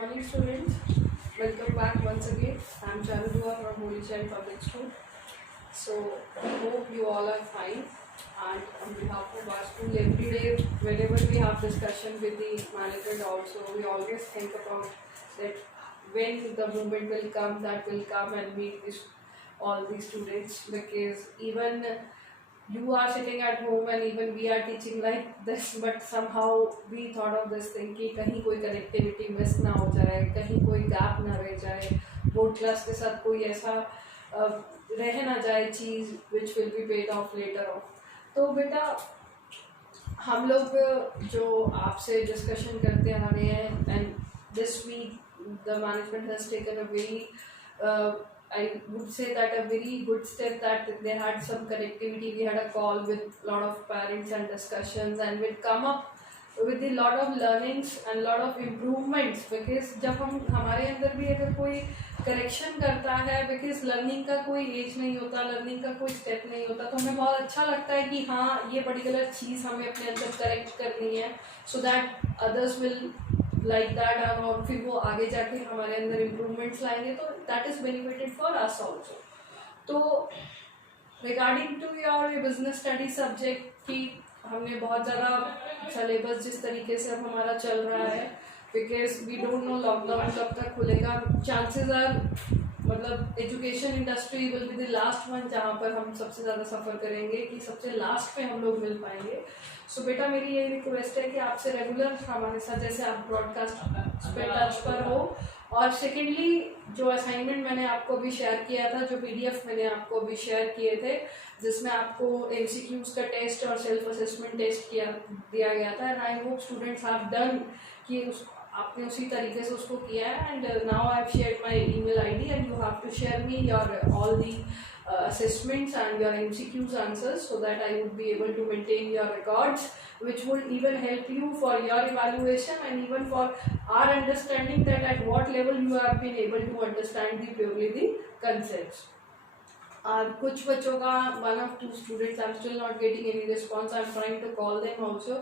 morning, students. Welcome back once again. I'm Chanudua from Holy Child Public School. So, I hope you all are fine. And on behalf of our school, every day, whenever we have discussion with the management, also we always think about that when the moment will come, that will come and meet all the students, because even you are sitting at home and even we are teaching like this, but somehow we thought of this thing कि कहीं कोई connectivity miss ना हो जाए, कहीं कोई gap ना रह जाए, बोर्ड क्लास के साथ कोई ऐसा रह ना जाए चीज़ which will be paid off later on. तो बेटा हम लोग जो आपसे डिस्कशन करते आ रहे हैं, and this week the management has taken a very I would say that a very good step that they had some connectivity. We had a call with a lot of parents and discussions, and we'd come up with a lot of learnings and lot of improvements. Because जब हम हमारे अंदर भी अगर कोई correction करता है, because learning का कोई एज नहीं होता, लर्निंग का कोई स्टेप नहीं होता, तो हमें बहुत अच्छा लगता है कि हाँ ये पर्टिकुलर चीज़ हमें अपने अंदर करेक्ट करनी है, so that others will like that, और फिर वो आगे जाके हमारे अंदर इम्प्रूवमेंट्स लाएंगे, तो that is benefited for us also. तो regarding to your business study subject की हमने बहुत ज़्यादा सिलेबस जिस तरीके से अब हमारा चल रहा है, because we don't know lockdown कब तक खुलेगा. चांसेस आर मतलब education industry will be the last one जहाँ पर हम सबसे ज़्यादा सफ़र करेंगे, कि सबसे लास्ट पे हम लोग मिल पाएंगे. सो बेटा मेरी यही रिक्वेस्ट है कि आपसे रेगुलर हमारे साथ जैसे आप ब्रॉडकास्ट पे टच पर हो, और सेकेंडली जो असाइनमेंट मैंने आपको अभी शेयर किया था, जो पीडीएफ मैंने आपको अभी शेयर किए थे, जिसमें आपको एमसीक्यूज का टेस्ट और सेल्फ असेसमेंट टेस्ट दिया गया था, and I hope students have done कि आपने उसी तरीके से उसको किया है. And now I have shared my email ID and you have to share me your all the assessments and your MCQs answers, so that I would be able to maintain your records, which would even help you for your evaluation and even for our understanding that at what level you have been able to understand purely the concepts. कुछ बच्चों का 1 or 2 students I'm still not getting any response. I'm trying to call them also.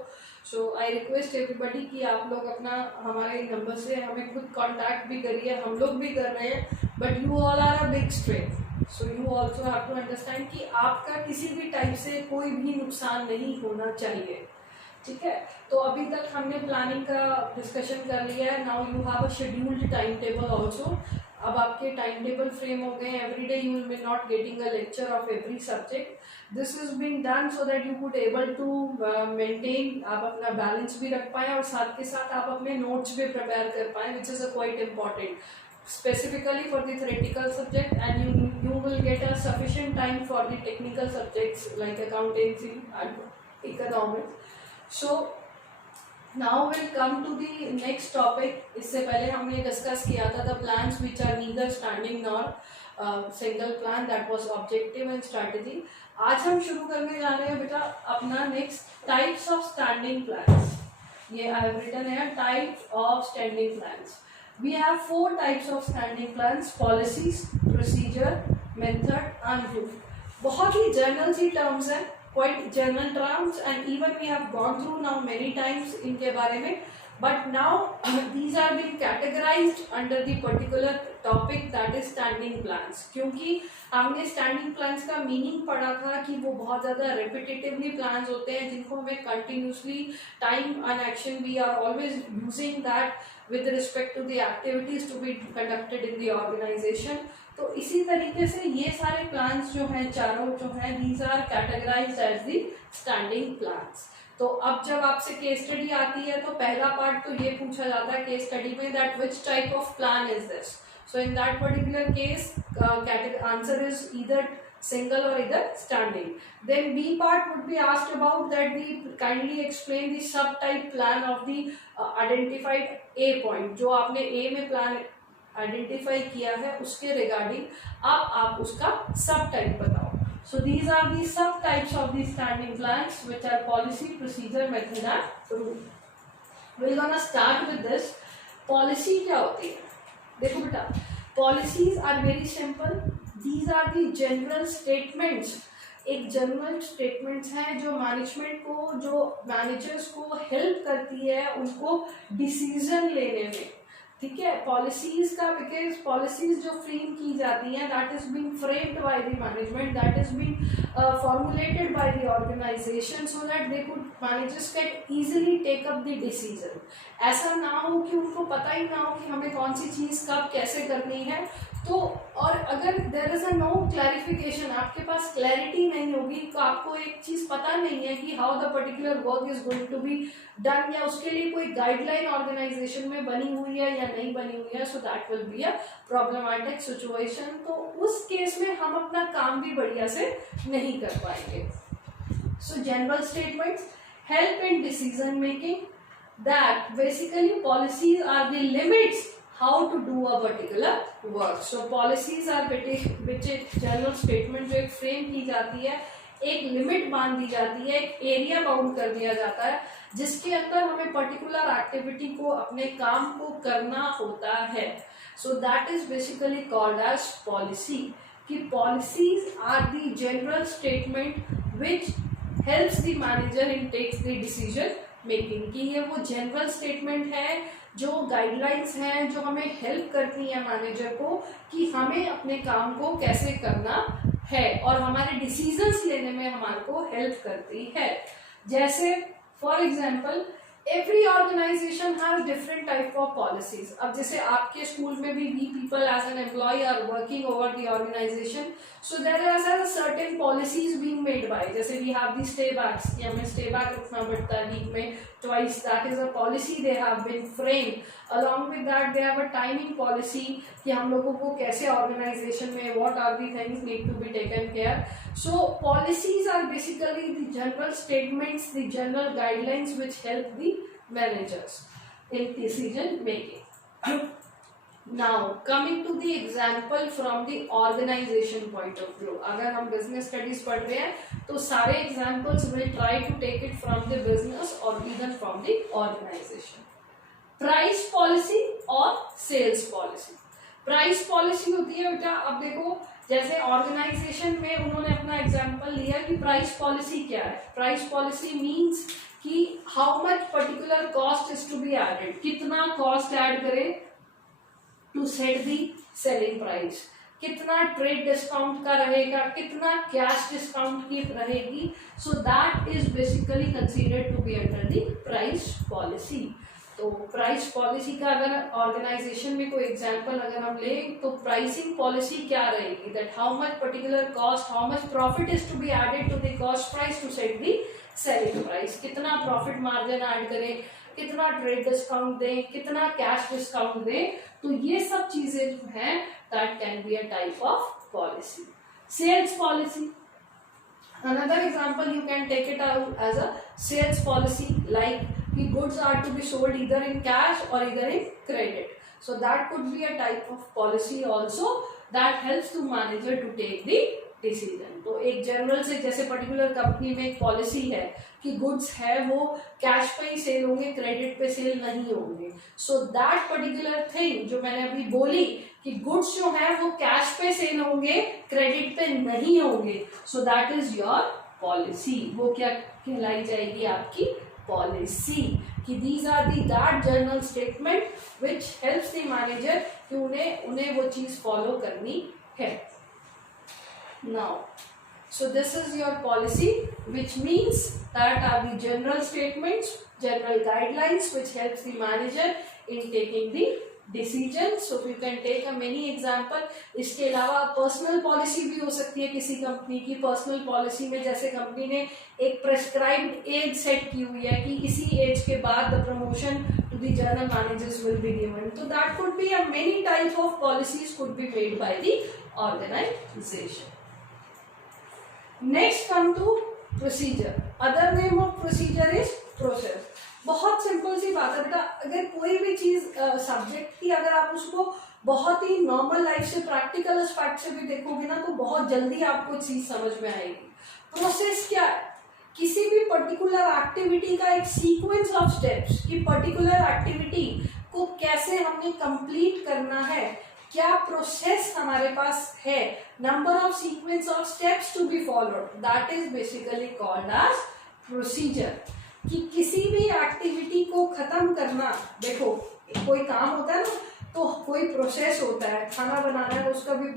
So I request everybody कि आप लोग अपना हमारे number से हमें खुद कांटेक्ट भी करिए, हम लोग भी कर रहे हैं, but you all are a big strength. So you also have to understand कि आपका किसी भी टाइप से कोई भी नुकसान नहीं होना चाहिए. ठीक है, तो अभी तक हमने प्लानिंग का डिस्कशन कर लिया है. Now you have a scheduled time table also. अब आपके टाइम टेबल फ्रेम हो गए. Every day you will be not getting a lecture of every subject. This is being done so that you could able to maintain, आप अपना balance भी रख पाएँ और साथ के साथ आप अपने नोट्स भी प्रिपेयर कर पाएँ, which is a quite important specifically for the theoretical subject, and you will get a sufficient time for the technical subjects like accountancy and economics. So now we'll come to the next topic. इससे पहले हमने discuss किया था the plans which are neither standing nor single plan, that was objective and strategy. आज हम शुरू करने जा रहे हैं बेटा अपना next types of standing plans. ये I have written here types of standing plans. We have 4 types of standing plans: policies, procedure, method and rule. बहुत ही जनरल सी टर्म्स हैं, quite general terms, and even we have gone through now many times इनके बारे में, but now these are being categorized under the particular topic that is standing plans. क्योंकि हमने standing plans का meaning पढ़ा था कि वो बहुत ज़्यादा repetitively plans होते हैं, जिनको हमें continuously time and action we are always using that with respect to the activities to be conducted in the organization. तो इसी तरीके से ये सारे प्लान्स जो हैं, चारों जो हैं, these are categorized as the standing plans. तो अब जब आपसे केस स्टडी आती है तो पहला पार्ट तो ये पूछा जाता है केस स्टडी में that which type of plan is this. So in that particular case, answer is either single or either standing. Then B part would be asked about that the kindly explain the subtype plan of the identified A point. जो आपने A में plan identify किया है उसके regarding आप उसका सब type बताओ. So these are the subtypes of the standing plans, which are policy, procedure, method and rule. We're gonna start with this. Policy क्या होती है? देखो बेटा, policies are very simple. These are the general statements. एक general statements हैं जो management को, जो मैनेजर्स को हेल्प करती है उनको डिसीजन लेने में. ठीक है, पॉलिसीज का, बिकॉज पॉलिसीज जो फ्रेम की जाती हैं that is being framed by the management, that is being formulated by the organization so that they could managers can easily take up the decision. ऐसा ना हो कि उनको पता ही ना हो कि हमें कौन सी चीज कब कैसे करनी है। तो और अगर there is a no clarification, आपके पास क्लैरिटी नहीं होगी, तो आपको एक चीज पता नहीं है कि how the particular work is going to be done, या उसके लिए कोई गाइडलाइन ऑर्गेनाइजेशन में बनी हुई है या नहीं बनी हुई है, so that will be a problematic situation. तो उस केस में हम अपना काम भी बढ़िया से नहीं कर पाएंगे। So general statements help in decision making, that basically policies are the limits how to do a particular work. So policies are which general statement जो एक फ्रेम की जाती है, एक लिमिट बांध दी जाती है, एक एरिया बाउंड कर दिया जाता है जिसके अंदर हमें पर्टिकुलर एक्टिविटी को, अपने काम को करना होता है। So that is basically called as policy. कि policies are the general statement which helps the manager in takes the decision making. कि ये वो जनरल स्टेटमेंट है जो गाइडलाइंस हैं जो हमें हेल्प करती है मैनेजर को कि हमें अपने काम को कैसे करना है और हमारे डिसीजंस लेने में हमारे को हेल्प करती है। जैसे for example every organisation has different type of policies. अब जैसे आपके स्कूल में भी we people as an employ are working over the organisation, so there are certain policies being made by, जैसे we have the stay backs कि हमें stay back रखना पड़ता है वीक में twice, that is a policy they have been framed. Along with that they have a timing policy कि हम लोगों को कैसे ऑर्गेनाइजेशन में what are the things need to be taken care. So policies are basically the general statements, the general guidelines which help the managers in decision making. Now coming to the example from the organization point of view, अगर हम business studies पढ़ रहे हैं तो सारे examples will try to take it from the business or either from the organization. Price policy और sales policy. Price policy होती है बेटा, अब देखो जैसे ऑर्गेनाइजेशन में उन्होंने अपना एग्जाम्पल लिया कि प्राइस पॉलिसी क्या है। प्राइस पॉलिसी मीन्स कि how much particular cost is to be added, कितना कॉस्ट ऐड करें to set the selling price, कितना ट्रेड डिस्काउंट का रहेगा, कितना कैश डिस्काउंट की रहेगी। So that is basically considered to be under the price policy. तो प्राइस पॉलिसी का अगर ऑर्गेनाइजेशन में कोई एग्जांपल अगर हम लें तो प्राइसिंग पॉलिसी क्या रहेगी, that how much particular cost, how much profit is to be added to the cost price to set the selling price, कितना प्रॉफिट मार्जिन ऐड करें, कितना ट्रेड डिस्काउंट दें, कितना कैश डिस्काउंट दें। तो ये सब चीजें जो हैं that can be a type of policy. Sales policy, another example you can take it out as a sales policy, like the goods are to be sold either in cash or either in credit. So that could be a type of policy also that helps the manager to take the decision. तो एक general से जैसे particular company में एक policy है कि goods है वो कैश पे ही सेल होंगे, क्रेडिट पे सेल नहीं होंगे। सो दैट पर्टिकुलर थिंग जो मैंने अभी बोली कि गुड्स जो है वो कैश पे सेल होंगे, क्रेडिट पे नहीं होंगे, so that is your policy. वो क्या कहलाई जाएगी, आपकी पॉलिसी। कि these are the that general statement which helps the manager कि उन्हें वो चीज फॉलो करनी है। Now, so this is your policy, which means that are the general statements, general guidelines which helps the manager in taking the decision. So you can take a many example. इसके अलावा personal policy भी हो सकती है किसी company की। Personal policy में जैसे कंपनी ने एक प्रेस्क्राइब्ड एज सेट की हुई है कि इसी एज के बाद the promotion to the general managers will be given. So that could be a many type of policies could be made by the organization. Next come to procedure. Other name of procedure is process. बहुत simple सी बात है बेटा, अगर कोई भी चीज subject की अगर आप उसको बहुत ही नॉर्मल लाइफ से, प्रैक्टिकल एस्पेक्ट से भी देखोगे ना तो बहुत जल्दी आपको चीज समझ में आएगी। प्रोसेस क्या है, किसी भी पर्टिकुलर एक्टिविटी का एक सीक्वेंस ऑफ स्टेप्स कि पर्टिकुलर एक्टिविटी को कैसे हमने कंप्लीट करना है, क्या प्रोसेस हमारे पास है, number of sequence of steps to be followed, that is basically called as procedure. कि किसी भी एक्टिविटी को खत्म करना, देखो कोई काम होता है ना, तो कोई प्रोसेस होता है, खाना बनाना है उसका भी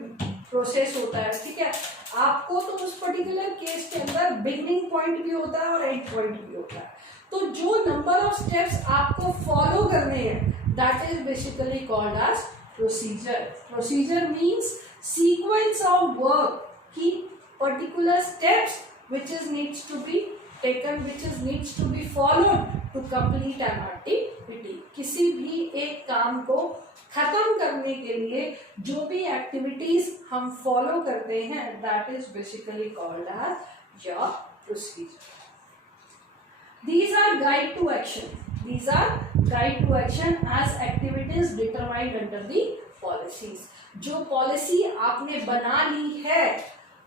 प्रोसेस होता है, ठीक है। आपको तो उस पर्टिकुलर केस के अंदर बिगनिंग पॉइंट भी होता है और एंड पॉइंट भी होता है। तो जो नंबर ऑफ स्टेप्स आपको फॉलो करने हैं that is basically called as procedure. Procedure means sequence of work की particular steps which is needs to be taken, which is needs to be followed to complete an activity। किसी भी एक काम को खत्म करने के लिए जो भी एक्टिविटीज हम फॉलो करते हैं that is basically called as your procedure. These are guide to action. These are guide to action as activities determined under the policies। जो पॉलिसी आपने बना ली है,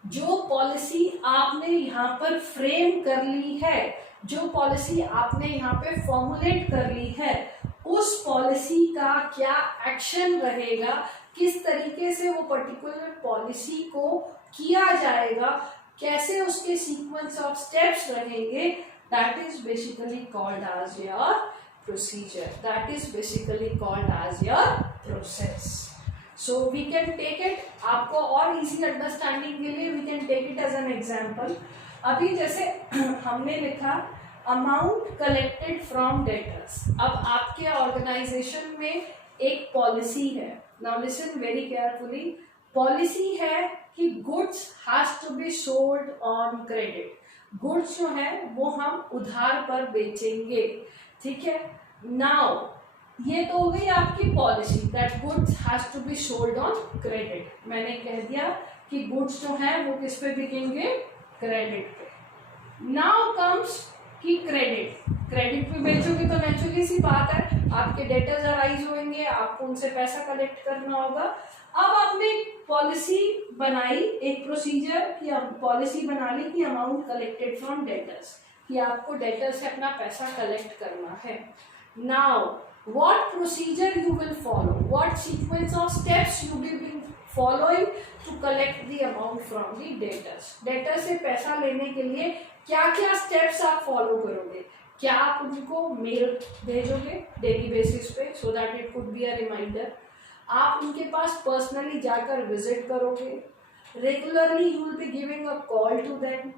जो पॉलिसी आपने यहाँ पर फ्रेम कर ली है, जो पॉलिसी आपने यहाँ पे फॉर्मुलेट कर ली है, उस पॉलिसी का क्या एक्शन रहेगा, किस तरीके से वो पर्टिकुलर पॉलिसी को किया जाएगा, कैसे उसके सीक्वेंस ऑफ स्टेप्स रहेंगे, that is basically called as your procedure, that is basically called as your process. So we can take it, आपको और इजी अंडरस्टैंडिंग के लिए we can take it as an example। अभी जैसे हमने लिखा amount collected from debtors. अब आपके ऑर्गेनाइजेशन में एक पॉलिसी है, now listen very carefully. Policy है कि goods has to be sold on credit. Goods जो है वो हम उधार पर बेचेंगे, ठीक है। नाउ ये तो हो गई आपकी policy that goods has to be sold on credit. मैंने कह दिया कि गुड्स जो है वो किस पे बिकेंगे, क्रेडिट पे। नाउ कम्स कि क्रेडिट पे बेचोगे तो नेचुरली सी बात है आपके डेटर्स अराइज होंगे, आपको उनसे पैसा कलेक्ट करना होगा। अब आपने पॉलिसी बनाई, एक प्रोसीजर की पॉलिसी बना ली कि अमाउंट कलेक्टेड फ्रॉम डेटर्स, कि आपको डेटर्स से अपना पैसा कलेक्ट करना है। Now what procedure you will follow, what sequence of steps you will be following to collect the amount from the debtors। Debtor से पैसा लेने के लिए क्या क्या स्टेप्स आप फॉलो करोगे? क्या आप उनको मेल भेजोगे डेली बेसिस पे so that it could be a reminder? आप उनके पास पर्सनली जाकर विजिट करोगे? Regularly you will be giving a call to them.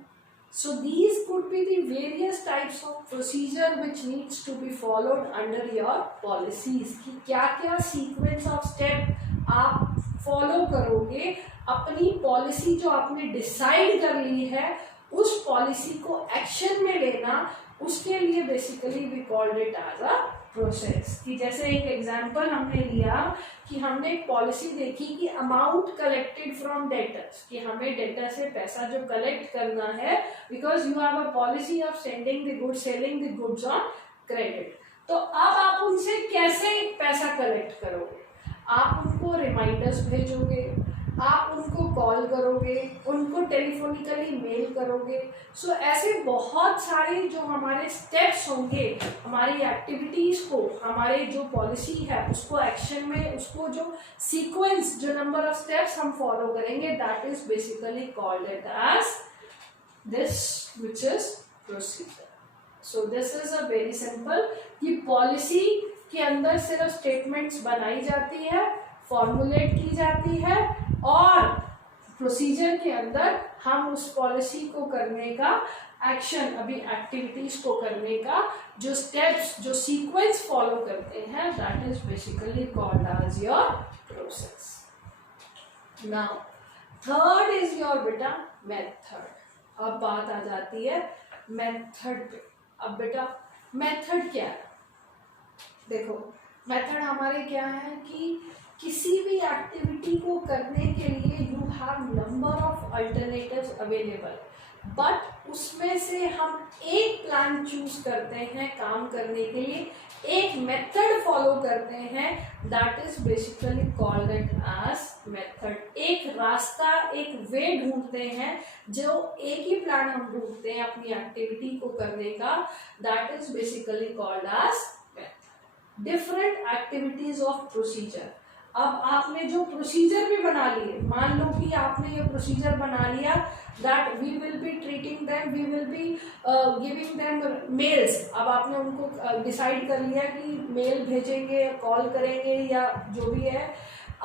So these could be the various types of procedure which needs to be followed under your policies। कि क्या क्या sequence of step आप follow करोगे अपनी policy जो आपने decide कर ली है उस पॉलिसी को एक्शन में लेना, उसके लिए basically we called it as a process. कि जैसे एक एग्जांपल हमने लिया कि हमने एक पॉलिसी देखी कि अमाउंट कलेक्टेड फ्रॉम डेटर्स, कि हमें डेटर से पैसा जो कलेक्ट करना है because you have a policy of sending the goods, selling the goods on credit. तो अब आप उनसे कैसे पैसा कलेक्ट करोगे? आप उनको रिमाइंडर्स भेजोगे, आप उनको कॉल करोगे, उनको टेलीफोनिकली मेल करोगे। सो ऐसे बहुत सारे जो हमारे स्टेप्स होंगे, हमारी एक्टिविटीज को, हमारे जो पॉलिसी है उसको एक्शन में, उसको जो सीक्वेंस, जो नंबर ऑफ स्टेप्स हम फॉलो करेंगे that is basically called it as this which is procedure. So this is a very simple कि पॉलिसी के अंदर सिर्फ स्टेटमेंट्स बनाई जाती है, फॉर्मुलेट की जाती है और प्रोसीजर के अंदर हम उस पॉलिसी को करने का एक्शन, अभी एक्टिविटीज को करने का जो स्टेप्स, जो सीक्वेंस फॉलो करते हैं that is basically called as your process. Now third is your बेटा मेथड। अब बात आ जाती है मेथड पे। अब बेटा मेथड क्या है? देखो मेथड हमारे क्या है कि किसी भी एक्टिविटी को करने के लिए you have number of alternatives available, but उसमें से हम एक प्लान चूज करते हैं काम करने के लिए, एक मेथड फॉलो करते हैं that is basically called it as method. एक रास्ता, एक वे ढूंढते हैं, जो एक ही प्लान हम ढूंढते हैं अपनी एक्टिविटी को करने का, that is basically called as method. Different activities of procedure. अब आपने जो प्रोसीजर भी बना लिए, मान लो कि आपने ये प्रोसीजर बना लिया that we will be treating them, we will be giving them mails. अब आपने उनको डिसाइड कर लिया कि मेल भेजेंगे, कॉल करेंगे, या जो भी है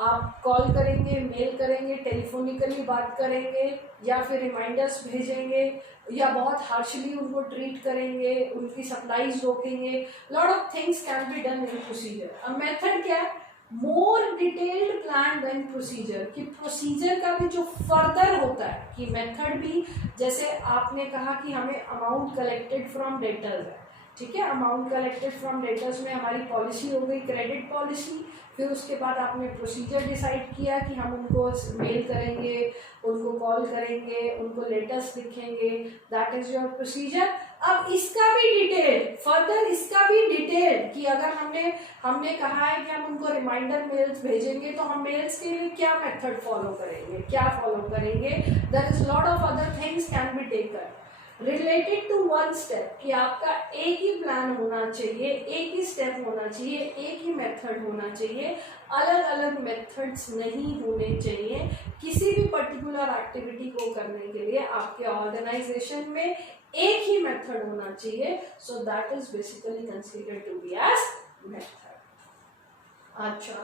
आप कॉल करेंगे, मेल करेंगे, टेलीफोनिकली बात करेंगे, या फिर रिमाइंडर्स भेजेंगे, या बहुत हार्शली उनको ट्रीट करेंगे, उनकी सप्लाईज रोकेंगे। Lot of things can be done in procedure. अब मेथड क्या है? More detailed plan then procedure, कि प्रोसीजर का भी जो फर्दर होता है कि मेथड भी, जैसे आपने कहा कि हमें अमाउंट कलेक्टेड फ्रॉम डेटर्स है, ठीक है, अमाउंट कलेक्टेड फ्रॉम डेटर्स में हमारी पॉलिसी हो गई क्रेडिट पॉलिसी। फिर उसके बाद आपने प्रोसीजर डिसाइड किया कि हम उनको मेल करेंगे, उनको कॉल करेंगे, उनको लेटर्स लिखेंगे, दैट इज योर प्रोसीजर। अब इसका भी डिटेल फर्दर, इसका भी डिटेल कि अगर हमने कहा है कि हम उनको रिमाइंडर मेल्स भेजेंगे तो हम मेल्स के लिए क्या मेथड फॉलो करेंगे, क्या फॉलो करेंगे, there is lot of other things can be taken related to one step, कि आपका एक ही प्लान होना चाहिए, एक ही स्टेप होना चाहिए, एक ही मेथड होना चाहिए, अलग अलग मेथड्स नहीं होने चाहिए किसी भी पर्टिकुलर एक्टिविटी को करने के लिए। आपके ऑर्गेनाइजेशन में एक ही मेथड होना चाहिए, so that is basically considered to be as method. अच्छा,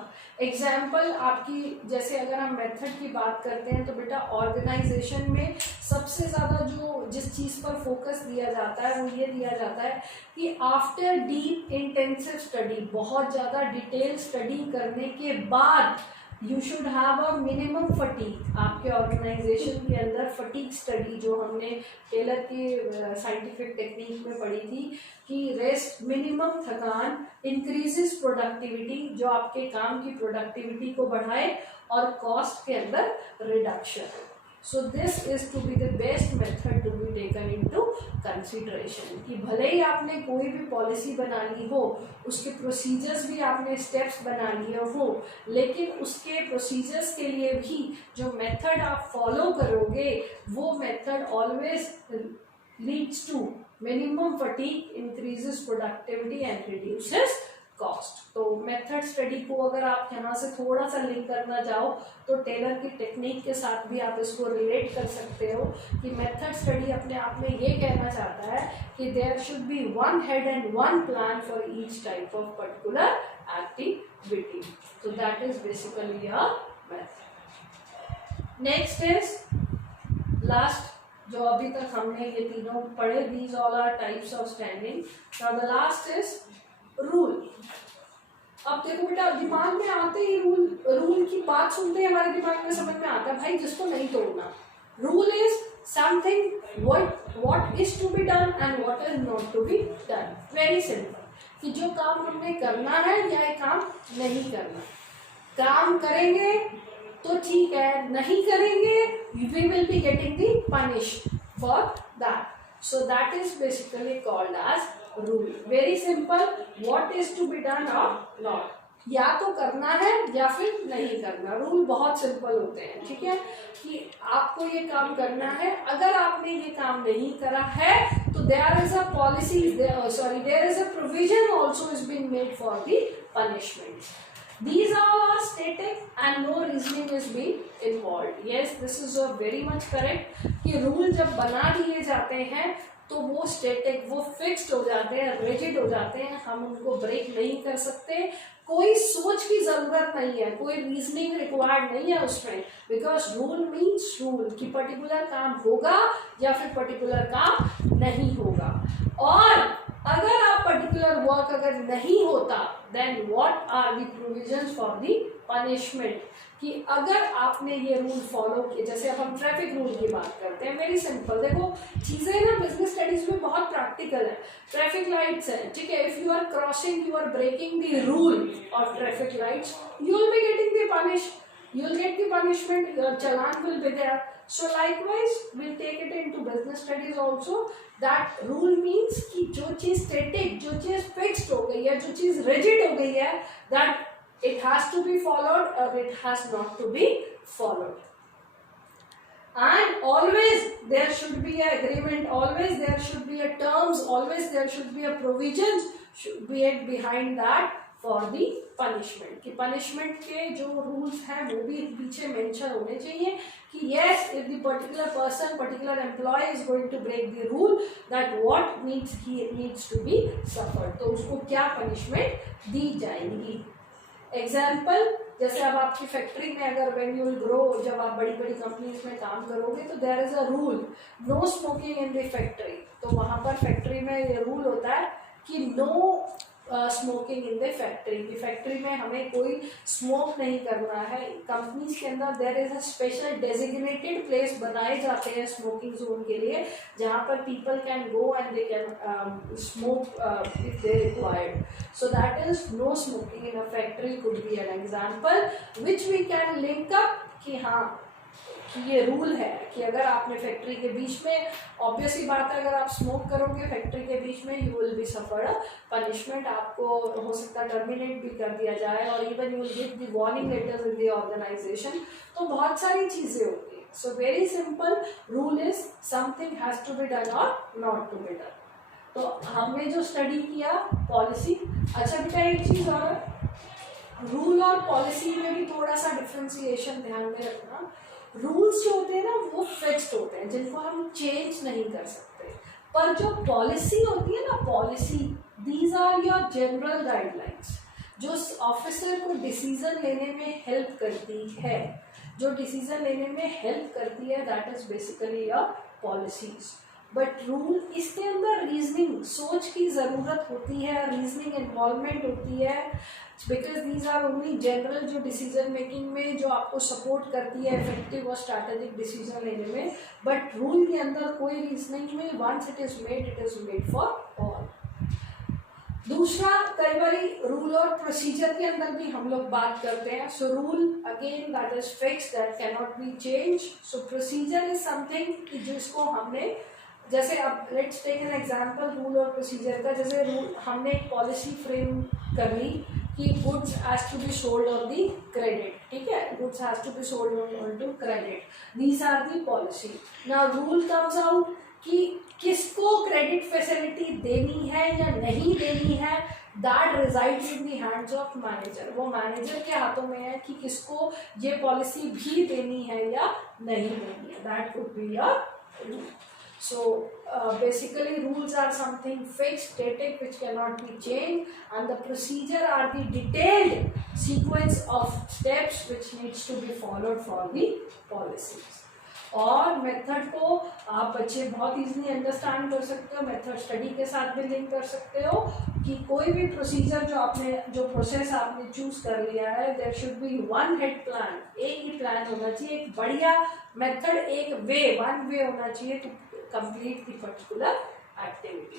एग्जाम्पल आपकी, जैसे अगर हम मेथड की बात करते हैं तो बेटा ऑर्गेनाइजेशन में सबसे ज़्यादा जो जिस चीज़ पर फोकस दिया जाता है वो ये दिया जाता है कि आफ्टर डीप इंटेंसिव स्टडी, बहुत ज़्यादा डिटेल स्टडी करने के बाद you should have a minimum fatigue. आपके ऑर्गेनाइजेशन के अंदर फटीग स्टडी जो हमने टेलर की साइंटिफिक टेक्निक में पढ़ी थी कि रेस्ट, मिनिमम थकान इंक्रीजेस प्रोडक्टिविटी, जो आपके काम की प्रोडक्टिविटी को बढ़ाए, और कॉस्ट के अंदर reduction. So this is to be the best method to be taken into consideration, कि भले ही आपने कोई भी पॉलिसी बना ली हो, उसके प्रोसीजर्स भी आपने स्टेप्स बना लिए हो, लेकिन उसके प्रोसीजर्स के लिए भी जो मेथड आप फॉलो करोगे वो method always leads to minimum fatigue, increases productivity and reduces cost. तो मेथड स्टडी को अगर आप यहाँ से थोड़ा सा लिंक करना चाहो तो टेलर की टेक्निक के साथ भी आप इसको रिलेट कर सकते हो कि मेथड स्टडी अपने आप में ये कहना चाहता है कि there should be one head and one plan for each type of particular activity. तो that is basically your method. Next is last, जो अभी तक हमने ये तीनों पढ़े, these all are types of standing. Now the last is rule. अब देखो बेटा, दिमाग में आते ही रूल की बात सुनते ही हमारे दिमाग में समझ में आता है भाई जिसको नहीं तोड़ना। Rule is something what is to be done and what is not to be done. Very simple, कि जो काम हमने करना है या ये काम नहीं करना। काम करेंगे तो ठीक है, नहीं करेंगे we will be getting the punish for that. So that is basically called as rule. Very simple. What is to be done or not? या तो करना है या फिर नहीं करना। रूल बहुत सिंपल होते हैं, ठीक है, कि आपको ये काम करना है, अगर आपने ये काम नहीं करा है तो there is a policy, there is a provision also is being made for the punishment. These all are static and no reasoning is being involved. Yes, this is a very much correct कि rule जब बना दिए जाते हैं तो वो static, वो fixed हो जाते हैं, रिजिड हो जाते हैं, हम उनको ब्रेक नहीं कर सकते। कोई सोच की जरूरत नहीं है, कोई रीजनिंग रिक्वायर्ड नहीं है उसमें, बिकॉज रूल मीन्स रूल, कि पर्टिकुलर काम होगा या फिर पर्टिकुलर काम नहीं होगा। और अगर आप पर्टिकुलर वर्क अगर नहीं होता then what are the provisions for the punishment, कि अगर आपने ये रूल फॉलो किए, जैसे अब हम ट्रैफिक रूल की बात करते हैं। वेरी सिंपल, देखो चीजें ना बिजनेस स्टडीज में बहुत प्रैक्टिकल है। ट्रैफिक लाइट्स है, ठीक है, if you are crossing, you are breaking the rule of traffic lights, you will be getting the punish, you will get the punishment, your challan will be there. So likewise we'll take it into business studies also, that rule means कि जो चीज static, जो चीज fixed हो गई है, जो चीज rigid हो गई है, that it has to be followed or it has not to be followed. And always there should be a agreement, always there should be a terms, always there should be a provisions should be behind that for the punishment, कि punishment के जो rules हैं वो भी पीछे mention होने चाहिए कि yes if the particular person, particular employ is going to break the rule that what needs to be suffered, तो उसको क्या पनिशमेंट दी जाएगी। एग्जाम्पल, जैसे अब आपकी फैक्ट्री में अगर व्हेन यू विल ग्रो, जब आप बड़ी बड़ी कंपनीज में काम करोगे तो there is a rule no smoking in the factory, तो वहां पर फैक्ट्री में ये रूल होता है कि no smoking in the factory, की फैक्ट्री में हमें कोई स्मोक नहीं करना है। कंपनीज के अंदर there is a special designated place बनाए जाते हैं स्मोकिंग जोन के लिए, जहाँ पर people can go and they can smoke if they required, so that is no smoking in a factory could be an example which we can link up कि हाँ कि ये रूल है कि अगर आपने फैक्ट्री के बीच में, ऑब्वियसली बात है अगर आप स्मोक करोगे फैक्ट्री के बीच में you will B suffer a punishment, आपको हो सकता है टर्मिनेट भी कर दिया जाए और even you will give the warning letters in the organisation, तो बहुत सारी चीजें होती है। So very simple rule is something has to be done और नॉट टू बी डन। तो हमने जो स्टडी किया पॉलिसी, अच्छा बेटा एक चीज और, रूल और पॉलिसी में भी थोड़ा सा डिफ्रेंसिएशन ध्यान में रखना। रूल्स जो होते हैं ना वो फिक्स्ड होते हैं जिनको हम चेंज नहीं कर सकते, पर जो पॉलिसी होती है ना policy, these are your general guidelines जो ऑफिसर को डिसीजन लेने में हेल्प करती है, जो डिसीजन लेने में हेल्प करती है, that is basically your policies. But rule, इसके अंदर रीजनिंग, सोच की ज़रूरत होती है, रीजनिंग इन्वॉल्वमेंट होती है, because these are only general जो डिसीजन मेकिंग में जो आपको सपोर्ट करती है इफेक्टिव और स्ट्रैटेजिक डिसीजन लेने में, बट रूल के अंदर कोई रीजनिंग में once it is made for all. दूसरा, कई बार रूल और प्रोसीजर के अंदर भी हम लोग बात करते हैं। So rule again that is fixed, that can not be change. So procedure is something जिसको हमने, जैसे अब let's take an example rule और प्रोसीजर का, जैसे रूल हमने एक पॉलिसी फ्रेम कर ली कि goods has to be sold on the credit, ठीक है, goods has to be sold on to credit, these are the policy. Now rule comes out कि किसको क्रेडिट फैसिलिटी देनी है या नहीं देनी है, that resides in the hands of manager, वो मैनेजर के हाथों में है कि किसको ये पॉलिसी भी देनी है या नहीं देनी है, that could be a rule. So basically rules are something fixed, static, which cannot be changed, and the procedure are the detailed sequence of steps which needs to be followed for the policies. और method को आप बच्चे बहुत easily understand कर सकते हो, method study के साथ भी लिंक कर सकते हो कि कोई भी प्रोसीजर जो आपने, जो प्रोसेस आपने चूज कर लिया है, there should be one head plan, एक ही प्लान होना चाहिए, एक बढ़िया मेथड, एक वन वे होना चाहिए to complete the particular activity.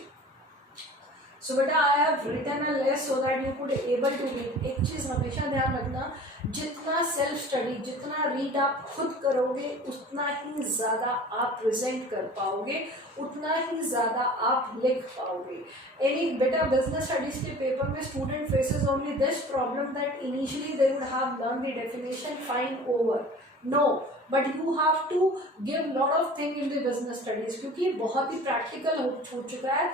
So beta I have written a list so that you could able to read. एक चीज हमेशा ध्यान रखना, जितना सेल्फ स्टडी, जितना रीड आप खुद करोगे उतना ही ज्यादा आप प्रेजेंट कर पाओगे, उतना ही ज्यादा आप लिख पाओगे। एनी बेटा बिजनेस स्टडीज के पेपर में student faces only this problem that initially they would have learn the definition fine over, no, but you have to give lot of thing in the business studies, क्योंकि बहुत ही practical हो चुका है,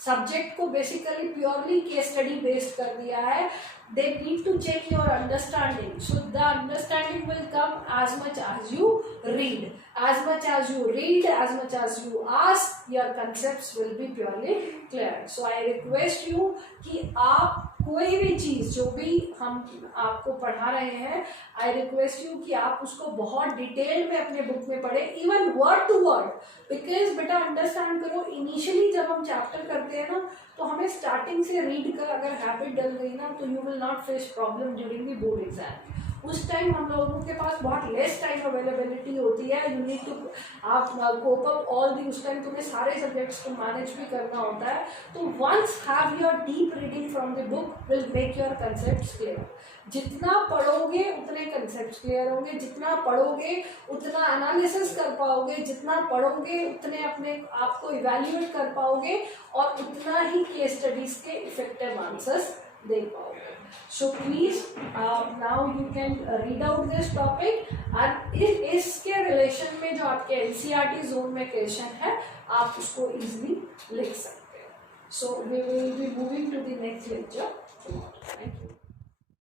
subject को basically purely case study based कर दिया है। they need to check your understanding, so the understanding will come as much as you read, as much as you read, as much as you ask, your concepts will be purely clear. So I request you कि आप कोई भी चीज जो भी हम आपको पढ़ा रहे हैं, आई रिक्वेस्ट यू कि आप उसको बहुत डिटेल में अपने बुक में पढ़े, even word to word, because बेटा अंडरस्टैंड करो, इनिशियली जब हम चैप्टर करते हैं ना तो हमें स्टार्टिंग से रीड कर अगर हैबिट डल गई ना तो you will not face problem during the board exam. उस टाइम हम लोगों के पास बहुत लेस टाइम अवेलेबिलिटी होती है, यू नीड टू आप कोप अप ऑल दी, उस टाइम तुम्हें सारे सब्जेक्ट्स को मैनेज भी करना होता है। तो once have your deep reading from the book will make your concepts clear. जितना पढ़ोगे उतने कंसेप्ट्स क्लियर होंगे, जितना पढ़ोगे उतना एनालिसिस कर पाओगे, जितना पढ़ोगे उतने अपने आप को इवैल्यूएट कर पाओगे और उतना ही केस स्टडीज के इफेक्टिव आंसर्स दे पाओगे। So please now you can read out this topic and इसके रिलेशन में जो आपके NCERT जोन में क्वेश्चन है आप उसको इजीली लिख सकते हो। So we will be moving to the next lecture. some more. Thank you.